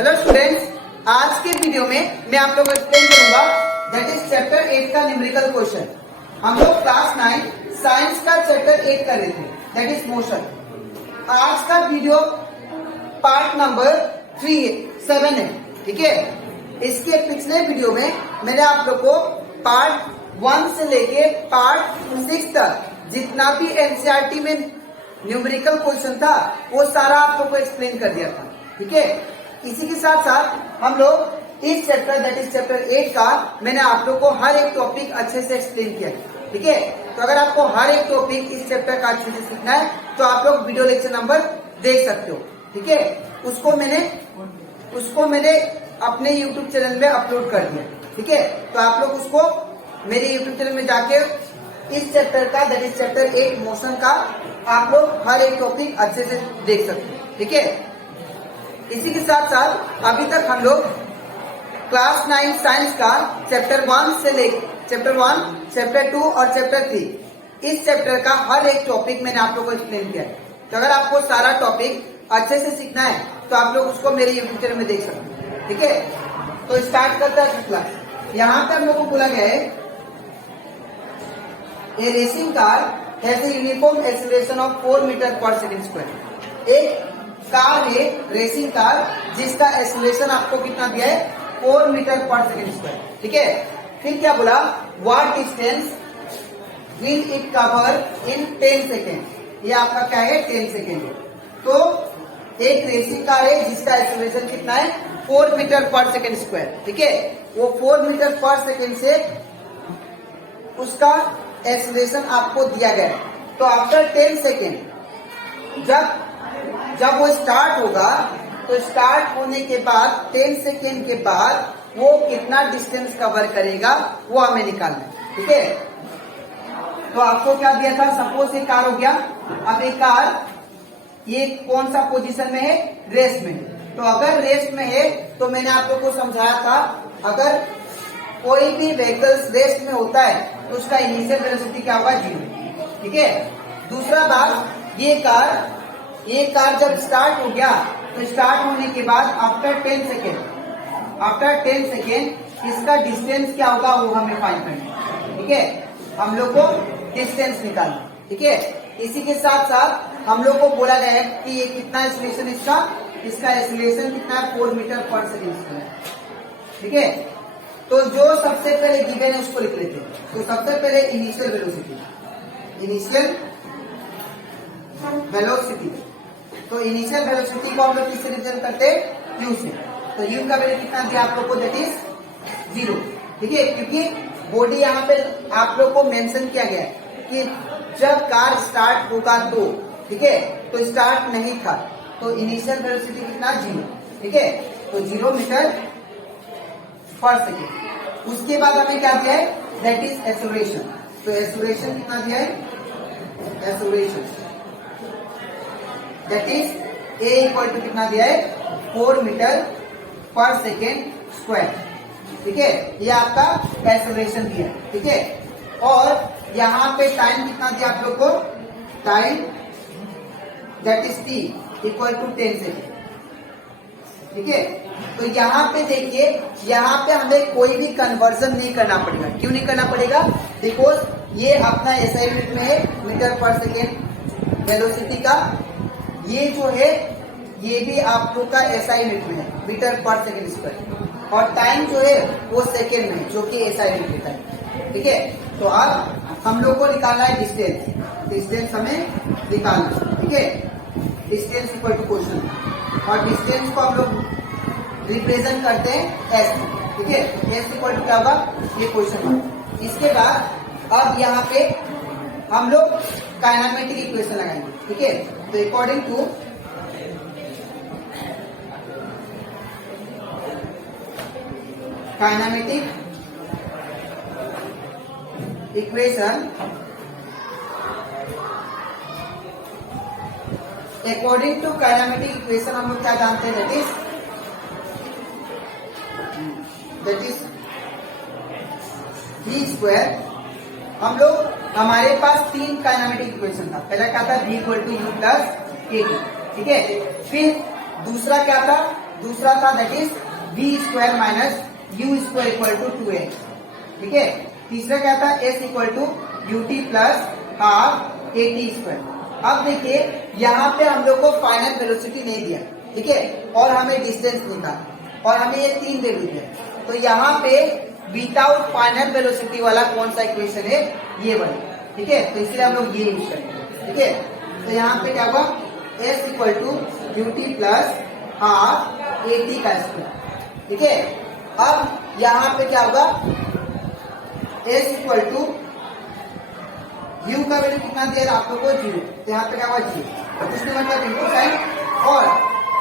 Hello students, आज के video में मैं आप लोगों को एक्सप्लेन करूंगा दैट इज चैप्टर 8 का न्यूमेरिकल क्वेश्चन। हम लोग क्लास 9 साइंस का चैप्टर 8 कर रहे थे दैट इज मोशन। आज का वीडियो पार्ट नंबर 7 है, ठीक है। इसके पिछले वीडियो में मैंने आप लोग को पार्ट 1 से लेके पार्ट 6 तक जितना भी एनसीईआरटी में न्यूमेरिकल क्वेश्चन था वो सारा आप लोग को एक्सप्लेन कर दिया था, ठीक है। इसी के साथ साथ हम लोग इस चैप्टर दैट इज चैप्टर 8 का मैंने आप लोग को हर एक टॉपिक अच्छे से एक्सप्लेन किया, ठीक है। तो अगर आपको हर एक टॉपिक इस चैप्टर का अच्छे से सीखना है तो आप लोग वीडियो लेक्चर नंबर देख सकते हो, ठीक है। उसको मैंने अपने YouTube चैनल में अपलोड कर दिया, ठीक है। तो आप लोग उसको मेरे YouTube चैनल में जाके इस चैप्टर का दैट इज चैप्टर 8 मोशन का आप लोग हर एक टॉपिक अच्छे से देख सकते हो, ठीक है। इसी के साथ साथ अभी तक हम लोग क्लास 9 साइंस का चैप्टर 1 से लेकर चैप्टर 1, चैप्टर 2 और चैप्टर 3 इस चैप्टर का हर एक टॉपिक मैंने आप लोग को एक्सप्लेन किया है। तो अगर आपको सारा टॉपिक अच्छे से सीखना है तो आप लोग उसको मेरे यूट्यूब चैनल में देख सकते हैं, ठीक है। तो स्टार्ट करता है क्लास। यहाँ पे हम लोग को बोला गया है a racing car has a uniform acceleration of 4 metre per second square. एक कार है रेसिंग कार जिसका एक्सीलरेशन आपको कितना दिया है 4 मीटर पर सेकेंड स्क्वायर, ठीक है। फिर क्या बोला, what distance will it cover in 10 second. ये आपका क्या है 10 सेकेंड है। तो एक रेसिंग कार है जिसका एक्सीलरेशन कितना है 4 मीटर पर सेकेंड स्क्वायर, ठीक है। वो 4 मीटर पर सेकेंड से उसका एक्सीलरेशन आपको दिया गया है। तो आफ्टर 10 सेकेंड जब वो स्टार्ट होगा तो स्टार्ट होने के बाद 10 सेकेंड के बाद वो कितना डिस्टेंस कवर करेगा वो हमें निकालना है, ठीक है। तो आपको क्या दिया था, सपोज ये कार हो गया। अब एक कार ये कौन सा पोजीशन में है, रेस में है। तो अगर रेस में है तो मैंने आप लोग को समझाया था अगर कोई भी व्हीकल्स रेस में होता है तो उसका इनिशियल वेलोसिटी क्या होगा 0, ठीक है। दूसरा बात, ये कार जब स्टार्ट हो गया तो स्टार्ट होने के बाद आफ्टर 10 सेकेंड इसका डिस्टेंस क्या होगा वो हमें फाइंड करना है, ठीक है। हम लोग को डिस्टेंस निकालना, ठीक है। इसी के साथ साथ हम लोग को बोला गया है कि ये कितना एक्सीलरेशन इसका एक्सीलरेशन कितना है 4 मीटर पर सेकेंड, ठीक है। तो जो सबसे पहले गिवन है उसको लिख लेते हैं। तो सबसे पहले इनिशियल वेलोसिटी। तो इनिशियल वेलोसिटी को हम लोग किससे रिप्रेजेंट करते हैं, यू से। तो यू का वैल्यू कितना दिया आप लोग को, दैट इज 0, ठीक है। क्योंकि बॉडी यहाँ पे आप लोग को मेंशन किया गया है कि जब कार स्टार्ट होगा तो, ठीक है। तो स्टार्ट नहीं था तो इनिशियल वेलोसिटी कितना 0, ठीक है। तो 0 मीटर पर सेकेंड। उसके बाद हमें क्या दिया है, दैट इज एक्सेलरेशन। तो एक्सेलरेशन कितना दिया है, acceleration that is a equal to कितना दिया है 4 मीटर पर सेकेंड स्क्वायर, ठीक है। ये आपका एक्सेलरेशन दिया है, ठीक है। और यहाँ पे टाइम कितना दिया आप लोग को, time that is t equal to 10 second, ठीक है। तो यहाँ पे देखिए, यहाँ पे हमें कोई भी कन्वर्जन नहीं करना पड़ेगा। क्यों नहीं करना पड़ेगा, बिकॉज ये अपना एसआई यूनिट में है मीटर पर सेकेंड वेलोसिटी का। ये जो है ये भी आप लोग का एसआई यूनिट में है मीटर पर सेकेंड स्क्वायर। और टाइम जो है वो सेकेंड में है जो कि एसआई यूनिट का है, ठीक है। तो अब हम लोग को निकालना है डिस्टेंस हमें निकालना, ठीक है। डिस्टेंस इक्वल टू क्वेश्चन, और डिस्टेंस को हम लोग रिप्रेजेंट करते हैं एस, ठीक है। एस इक्वल टू क्या होगा, ये क्वेश्चन। इसके बाद अब यहाँ पे हम लोग काइनेमेटिक इक्वेशन लगाएंगे, ठीक है। तो according to kinematic equation, according to kinematic equation हम लोग क्या जानते हैं, दैट इज v स्क्वायर। हम लोग हमारे पास 3 काइनेमेटिक इक्वेशन था। पहला क्या था, v equal to u plus के टी, ठीक है। फिर दूसरा क्या था, दूसरा था that is v square minus u square equal to 2a। ठीक है, तीसरा क्या था s equal to ut plus half at square. अब देखिए यहाँ पे हम लोग को फाइनल वेलोसिटी नहीं दिया, ठीक है, और हमें डिस्टेंस देता और हमें ये 3 वैल्यू दिया। तो यहाँ पे विदाउट फाइनल वेलोसिटी वाला कौन सा इक्वेशन है, ये वाला। ठीक है, तो इसलिए हम लोग ये यूज करेंगे। ठीक है, तो यहाँ पे क्या होगा s equal to ut plus half at का स्क्वायर। ठीक है, अब यहाँ पे क्या होगा s इक्वल टू u का वैल्यू कितना दिया है आप लोग को 0, तो यहाँ पे क्या होगा 0, इसमें मतलब इनटू साइन, और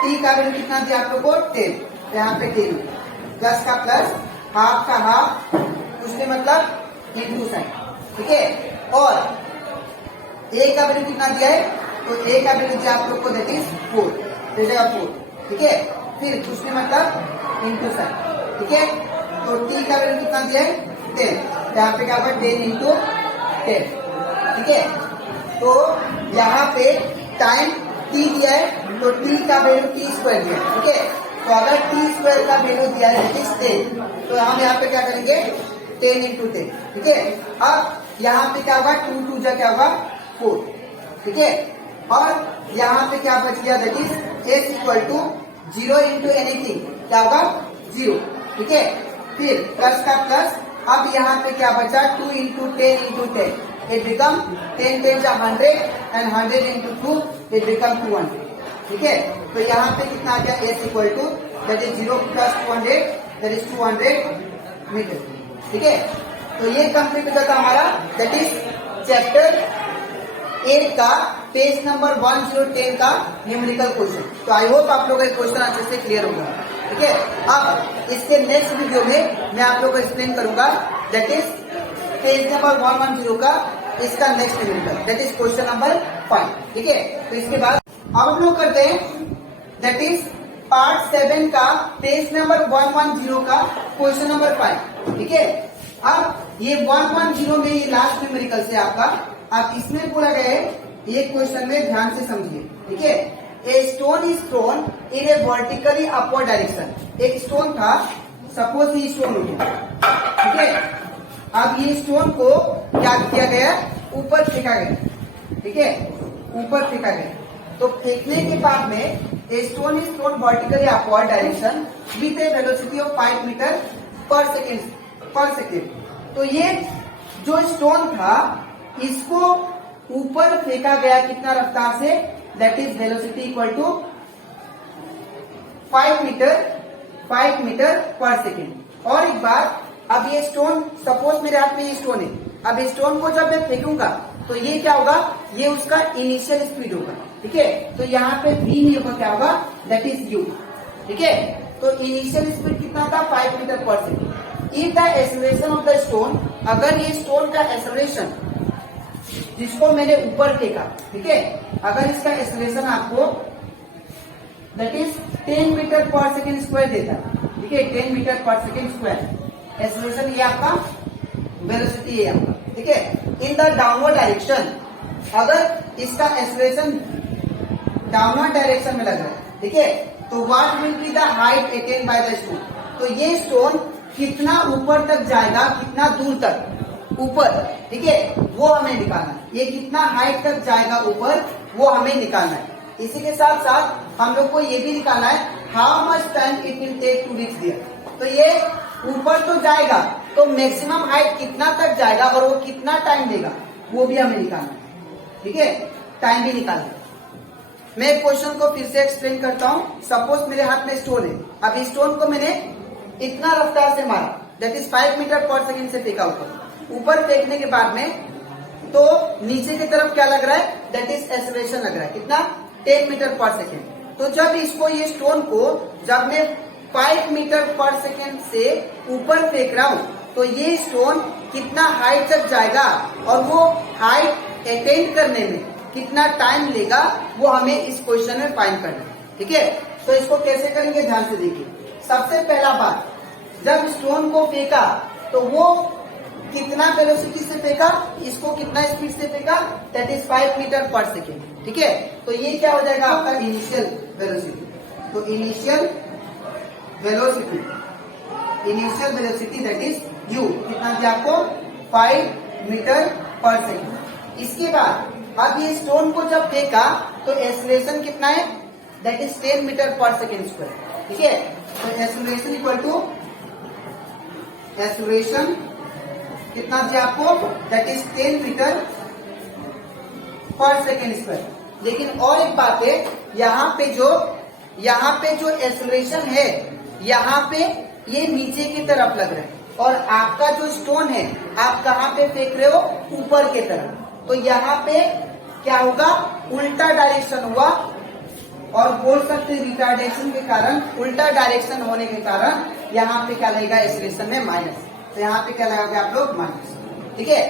t का वैल्यू कितना दिया आप लोग को 10, तो यहाँ पे 10 प्लस का प्लस हाफ का हाफ, उसमें मतलब इनटू साइन। ठीक है, और a का वैल्यू कितना दिया है, तो a का वैल्यू दिया आप लोग को दैट इज 4, तो जगह 4। ठीक है, फिर उसमें मतलब इनटू साइन। ठीक है, तो t का वैल्यू कितना दिया है 10, तो यहाँ पे क्या होगा 10 इंटू 10। ठीक है, तो यहाँ पे टाइम t दिया है, तो t का वैल्यू t स्क्वायर दिया है। ठीक है, तो अगर t स्क्वायर का वैल्यू दिया है 10, तो हम यहाँ पे क्या करेंगे 10 इंटू 10। ठीक है, अब यहाँ पे क्या होगा 2 2 जा क्या होगा 4। ठीक है, और यहाँ पे क्या बच गया that is s equal to 0 into anything, क्या होगा 0। ठीक है, फिर प्लस का प्लस, अब यहाँ पे क्या बचा 2 into 10 into 10, it become 10 10 100 and 100 into 2 it become 200। ठीक है, तो यहाँ पे कितना आ गया s equal to that is 0 plus 200 that is 200 metre. ठीक है, तो ये कंप्लीट हो जाता हमारा दैट इज चैप्टर 8 का पेज नंबर 1010 का न्यूमेरिकल क्वेश्चन। तो आई होप आप लोगों का क्वेश्चन अच्छे से क्लियर होगा। ठीक है, अब इसके नेक्स्ट वीडियो में मैं आप लोगों को एक्सप्लेन करूंगा दैट इज पेज नंबर 110 का इसका next numerical that is question number 5। ठीक है, तो इसके बाद अब हम लोग करते हैं दैट इज पार्ट 7 का पेज नंबर 110 का क्वेश्चन नंबर 5। ठीक है, अब ये 110 में ये लास्ट न्यूमेरिकल से आपका, अब इसमें बोला गया है, ये क्वेश्चन में ध्यान से समझिए। ठीक है, ए stone is thrown in A vertically upward direction. एक स्टोन था, सपोज ये स्टोन हो गया। ठीक है, अब ये स्टोन को क्या किया गया, ऊपर फेंका गया। ठीक है, ऊपर फेंका गया, तो फेंकने के बाद में a stone is thrown vertically upward direction with a velocity of 5 metre per second. तो ये जो स्टोन था इसको ऊपर फेंका गया कितना रफ्तार से, that is velocity equal to 5 metre per second. और एक बात, अब ये स्टोन सपोज मेरे हाथ में ये स्टोन है, अब इस स्टोन को जब मैं फेंकूंगा तो ये क्या होगा, ये उसका इनिशियल स्पीड होगा। ठीक है, तो यहाँ पे v नहीं होगा, क्या होगा दैट इज u। ठीक है, तो इनिशियल स्पीड कितना था 5 metre per second. If the acceleration of the stone, अगर ये स्टोन का एक्सेलरेशन जिसको मैंने ऊपर फेंका, ठीक है, अगर इसका एक्सेलरेशन आपको that is 10 metre per second square देता है। ठीक है, 10 metre per second square acceleration, ये आपका वेलोसिटी है आपका। ठीक है, इन द डाउनवर्ड डायरेक्शन, अगर इसका एक्सेलरेशन डाउनवर्ड डायरेक्शन में लग रहा है, ठीक है, तो what will be the height attend by the stone. तो ये स्टोन कितना ऊपर तक जाएगा, कितना दूर तक ऊपर, ठीक है, वो हमें निकालना है। ये कितना हाइट तक जाएगा ऊपर, वो हमें निकालना है। इसी के साथ साथ हम लोग को ये भी निकालना है how much time it will take to reach there. तो ये ऊपर तो जाएगा, तो मैक्सिमम हाइट कितना तक जाएगा और वो कितना टाइम लेगा, वो भी हमें निकालना है। ठीक है, टाइम भी निकालना है। मैं क्वेश्चन को फिर से एक्सप्लेन करता हूँ। सपोज मेरे हाथ में स्टोन है, अब इस स्टोन को मैंने इतना रफ्तार से मारा, that is 5 metre per second से फेंका ऊपर फेंकने के बाद में तो नीचे की तरफ क्या लग रहा है, दैट इज एक्सेलरेशन लग रहा है, कितना 10 मीटर पर सेकेंड। तो जब इसको, ये स्टोन को जब मैं 5 मीटर पर सेकेंड से ऊपर फेंक रहा हूँ, तो ये स्टोन कितना हाइट तक जाएगा और वो हाइट अटेन करने में कितना टाइम लेगा, वो हमें इस क्वेश्चन में फाइंड करना है। ठीक है, तो इसको कैसे करेंगे ध्यान से देखिए। सबसे पहला बात, जब स्टोन को फेंका तो वो कितना वेलोसिटी से फेंका, इसको कितना स्पीड से फेंका, that is 5 metre per second. ठीक है, तो ये क्या हो जाएगा आपका इनिशियल वेलोसिटी। तो initial velocity, initial velocity that is u कितना दिया आपको 5 मीटर पर सेकेंड। इसके बाद अब ये स्टोन को जब फेंका तो एक्सेलरेशन कितना है, that is 10 metre per second square. ठीक है, तो एक्सेलरेशन इक्वल टू एक्सेलरेशन कितना दिया आपको, that is 10 metre per second square. लेकिन और एक बात है, यहाँ पे जो एक्सेलरेशन है यहाँ पे ये नीचे की तरफ लग रहा है और आपका जो स्टोन है आप कहाँ पे फेंक रहे हो, ऊपर की तरफ। तो यहाँ पे क्या होगा, उल्टा डायरेक्शन हुआ और बोल सकते रिटार्डेशन के कारण, उल्टा डायरेक्शन होने के कारण यहाँ पे क्या लगेगा एक्सेलरेशन में माइनस। तो यहाँ पे क्या लगाओगे आप लोग माइनस। ठीक है,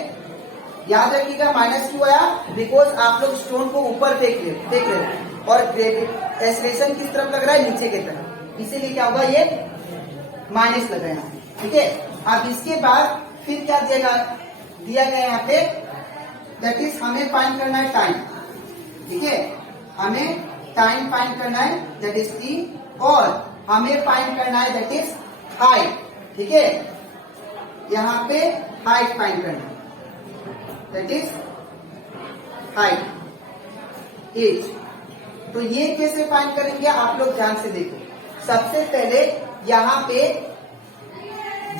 याद रखिएगा माइनस क्यों आया, बिकॉज आप लोग स्टोन को ऊपर फेंक रहे हो और एक्सेलरेशन किस तरफ लग रहा है, नीचे की तरफ, इसीलिए क्या होगा ये माइनस लग रहा है। ठीक है, अब इसके बाद फिर क्या दिया गया यहाँ पे, दैट इज हमें फाइंड करना है टाइम। ठीक है, हमें टाइम फाइंड करना है दैट इज टी, और हमें फाइंड करना है दैट इज हाइट। ठीक है, यहाँ पे हाइट फाइंड करना है दैट इज हाइट, एज। तो ये कैसे फाइंड करेंगे आप लोग ध्यान से देखो। सबसे पहले यहाँ पे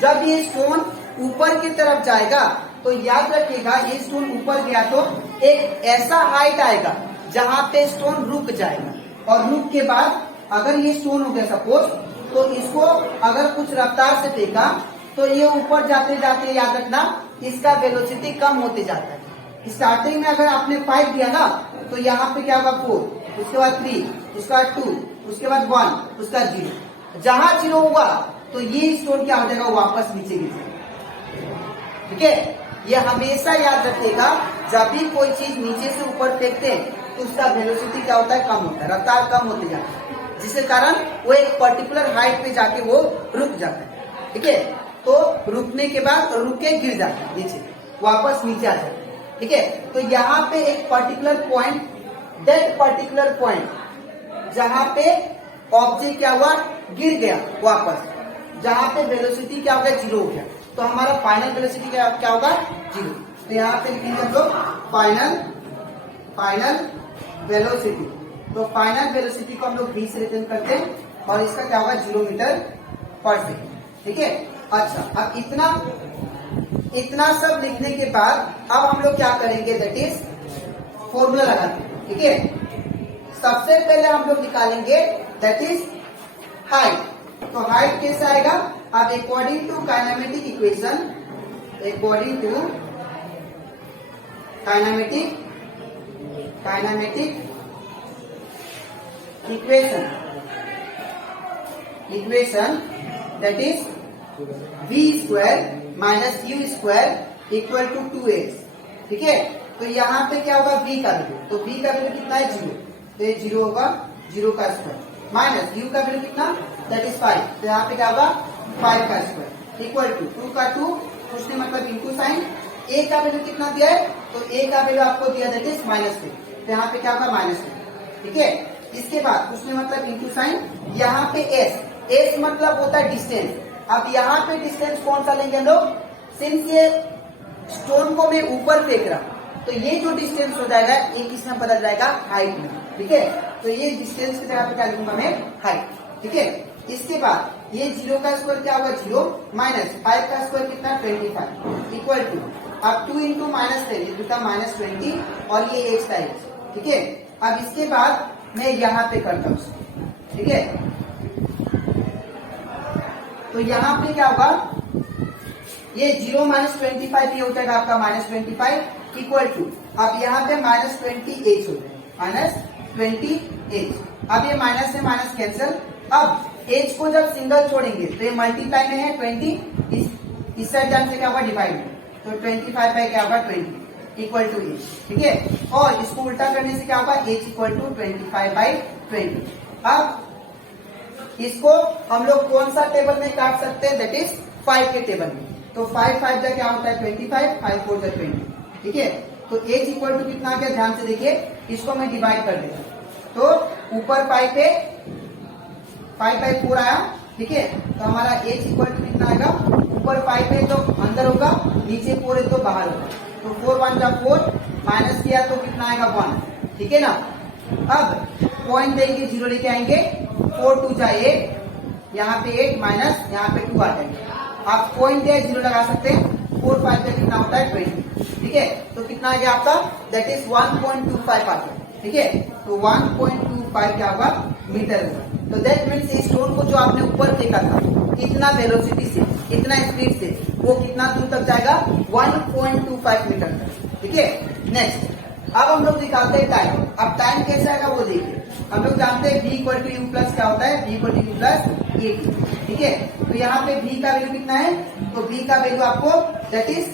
जब ये स्टोन ऊपर की तरफ जाएगा तो याद रखिएगा ये स्टोन ऊपर गया तो एक ऐसा हाइट आएगा जहां पे स्टोन रुक जाएगा, और रुक के बाद अगर ये स्टोन हो गया सपोज, तो इसको अगर कुछ रफ्तार से फेंका तो ये ऊपर जाते जाते याद रखना इसका वेलोसिटी कम होते जाता है। स्टार्टिंग में अगर आपने 5 दिया ना तो यहाँ पे क्या होगा 4, उसके बाद 3, उसके बाद 2, उसके बाद 1, उसका 0। जहां 0 होगा तो ये स्टोन क्या हो जाएगा, वापस नीचे गिर जाएगा। ठीक है, ये हमेशा याद रखिएगा जब भी कोई चीज नीचे से ऊपर फेंकते हैं तो उसका वेलोसिटी क्या होता है, कम होता है, रफ्तार कम होते जाता है, जिसके कारण वो एक पर्टिकुलर हाइट पे जाके वो रुक जाता है। ठीक है, तो रुकने के बाद रुक के गिर जाता है नीचे, वापस नीचे आ जाता है। ठीक है, तो यहाँ पे एक particular point, that particular point जहां पे ऑब्जेक्ट क्या हुआ, गिर गया वापस, जहां पे वेलोसिटी क्या हो गया, 0 हो गया, तो हमारा फाइनल वेलोसिटी क्या होगा, 0। तो यहाँ पे लिखेंगे हम लोग फाइनल वेलोसिटी। तो फाइनल वेलोसिटी को हम लोग v से रिप्रेजेंट करते हैं और इसका क्या होगा, 0 मीटर पर सेकेंड। ठीक है, अच्छा अब इतना सब लिखने के बाद अब हम लोग क्या करेंगे, दैट इज फॉर्मूला लगाते हैं। ठीक है, सबसे पहले हम लोग निकालेंगे दैट इज हाइट। तो हाइट कैसे आएगा, अब according to kinematic equation, according to kinematic equation that is v square minus u square equal to 2x। ठीक है, तो यहाँ पे क्या होगा, v का वैल्यू, तो v का वैल्यू कितना है, 0, तो ये 0 होगा, 0 का स्क्वायर, माइनस u का वैल्यू कितना, दैट इज 5, तो यहाँ पे क्या होगा 5 का स्क्वायर इक्वल टू 2 का 2, कुछ नहीं मतलब इंटू साइन, a का वैल्यू कितना दिया है, तो a का वैल्यू आपको दिया दैट इज -2, तो यहाँ पे क्या होगा -2। ठीक है, इसके बाद कुछ नहीं मतलब इंटू साइन, यहाँ पे s मतलब होता है डिस्टेंस। अब यहाँ पे डिस्टेंस कौन सा लेंगे हम लोग, सिंस ये स्टोन को मैं ऊपर फेंक रहा तो ये जो डिस्टेंस हो जाएगा ये किसमें बदल जाएगा, हाइट में। ठीक है, तो ये डिस्टेंस की जगह पे क्या लिखूंगा मैं, हाइट। ठीक है, इसके बाद ये 0 का स्क्वायर क्या होगा, 0 माइनस 5 का स्क्वायर कितना, 25 इक्वल टू, अब 2 इंटू -10 ये बिकम -20 और ये x का x। ठीक है, अब इसके बाद मैं यहाँ पे करता हूँ। ठीक है, तो यहाँ पे क्या होगा, ये 0 -25 ये हो जाएगा आपका -25 इक्वल टू, अब यहाँ पे -20h हो जाएगा, -20h। अब ये माइनस से माइनस कैंसिल, अब h को जब सिंगल छोड़ेंगे तो ये मल्टीप्लाई में है 20, इस साइड जाने से क्या होगा, डिवाइड में, तो 25 बाई क्या होगा 20 इक्वल टू h। ठीक है, और इसको उल्टा करने से क्या होगा, h इक्वल टू 25/20। अब इसको हम लोग कौन सा टेबल में काट सकते हैं, दैट इज 5 के टेबल में। तो 5 5 जा क्या होता है 25, 5 4 जा 20। ठीक है, तो h इक्वल टू कितना आ गया, ध्यान से देखिए, इसको मैं डिवाइड कर देता हूँ, तो ऊपर 5 पे 5/4 आया ठीक है। तो हमारा h इक्वल टू कितना आएगा, ऊपर 5 है तो अंदर होगा, नीचे 4 है तो बाहर होगा। तो 4 1 जा 4, माइनस किया तो कितना आएगा 1, ठीक है ना। अब पॉइंट देंगे, 0 लेके आएंगे, 4 2 जा 8, यहाँ पे 8 माइनस यहाँ पे 2 आ जाएंगे। आप पॉइंट दिया 0 लगा सकते हैं, 4 5 का कितना होता है 20, ठीक है। तो कितना आ गया आपका, दैट इज 1.25 आ गया, ठीक है। तो 1.25 क्या होगा, मीटर होगा। तो दैट मीन्स इस स्टोन को जो आपने ऊपर फेंका था, इतना वेलोसिटी से, इतना स्पीड से, वो कितना दूर तक जाएगा, 1.25 मीटर तक, ठीक है। नेक्स्ट, अब हम लोग निकालते हैं टाइम। अब टाइम कैसे आएगा वो देखिए। हम लोग जानते हैं v equal to u plus क्या होता है, v equal to u plus a, ठीक है। तो यहाँ पे v का वैल्यू कितना है, तो v का वैल्यू आपको दैट इज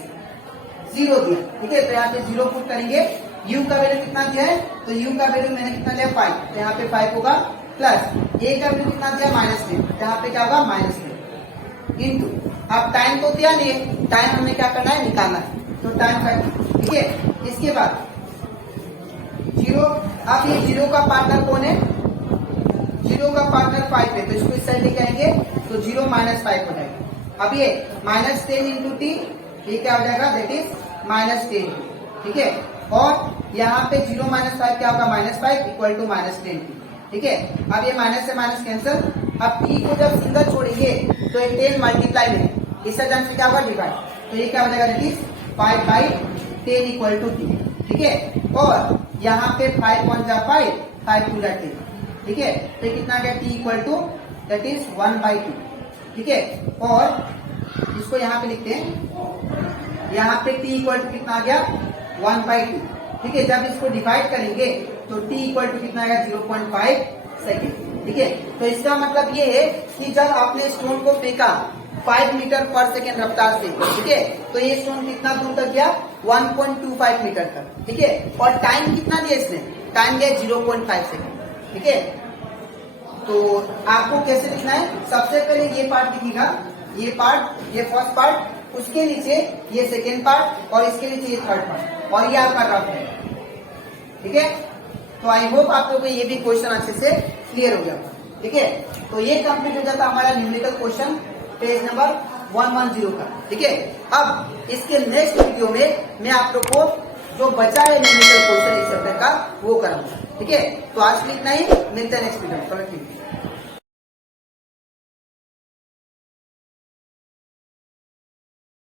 0 दिया, ठीक है। तो यहाँ पे 0 पुट करेंगे। u का वैल्यू कितना दिया है, तो u का वैल्यू मैंने कितना लिया 5, तो यहाँ पे 5 होगा, प्लस a का वैल्यू कितना दिया -10, तो यहाँ पे क्या होगा -10 इंटू, अब टाइम तो दिया नहीं है, टाइम हमें क्या करना है, निकालना है। तो टाइम 5, ठीक है। इसके बाद 0, अब ये 0 का पार्टनर कौन है, 0 का पार्टनर 5 है, तो इसको इस साइड लेके आएंगे तो 0 माइनस 5 हो जाएगा। अब ये -10 इंटू टी, ये क्या हो जाएगा, दैट इज -10, ठीक है। और यहाँ पे 0 माइनस 5 क्या होगा, -5 इक्वल टू -10, ठीक है। अब ये माइनस से माइनस कैंसिल। अब टी को जब सिंगल छोड़ेंगे तो ये 10 मल्टीप्लाई में, इससे जान से क्या होगा, डिवाइड, तो ये क्या हो जाएगा, that is 5/10 equal to t, ठीक है। और यहाँ पे 5 1 जा 5, 5 2 जा 10, ठीक है। तो कितना आ गया, t equal to that is 1/2, ठीक है। और इसको यहाँ पे लिखते हैं, यहाँ पे t इक्वल टू कितना आ गया, 1/2, ठीक है। जब इसको डिवाइड करेंगे तो t इक्वल टू कितना आएगा, 0.5 सेकेंड, ठीक है। तो इसका मतलब ये है कि जब आपने स्टोन को फेंका 5 मीटर पर सेकेंड रफ्तार से, ठीक है, तो ये स्टोन कितना दूर तक गया, 1.25 मीटर तक, ठीक है। और टाइम कितना दिया इसने, टाइम दिया 0.5 सेकेंड, ठीक है। तो आपको कैसे लिखना है, सबसे पहले ये पार्ट लिखिएगा, ये पार्ट, ये फर्स्ट पार्ट, उसके नीचे ये सेकेंड पार्ट, और इसके नीचे ये थर्ड पार्ट, और ये आपका रफ है, ठीक है। तो आई होप आप लोगों को ये भी क्वेश्चन अच्छे से क्लियर हो गया, ठीक है। तो ये कंप्लीट हो जाता हमारा न्यूमेरिकल क्वेश्चन पेज नंबर 110 का, ठीक है। अब इसके नेक्स्ट वीडियो में मैं आप लोग को जो बचा है न्यूमेरिकल क्वेश्चन इस चैप्टर का वो कराऊंगा, ठीक है। तो आज के लिए इतना ही, मिलते हैं नेक्स्ट वीडियो में।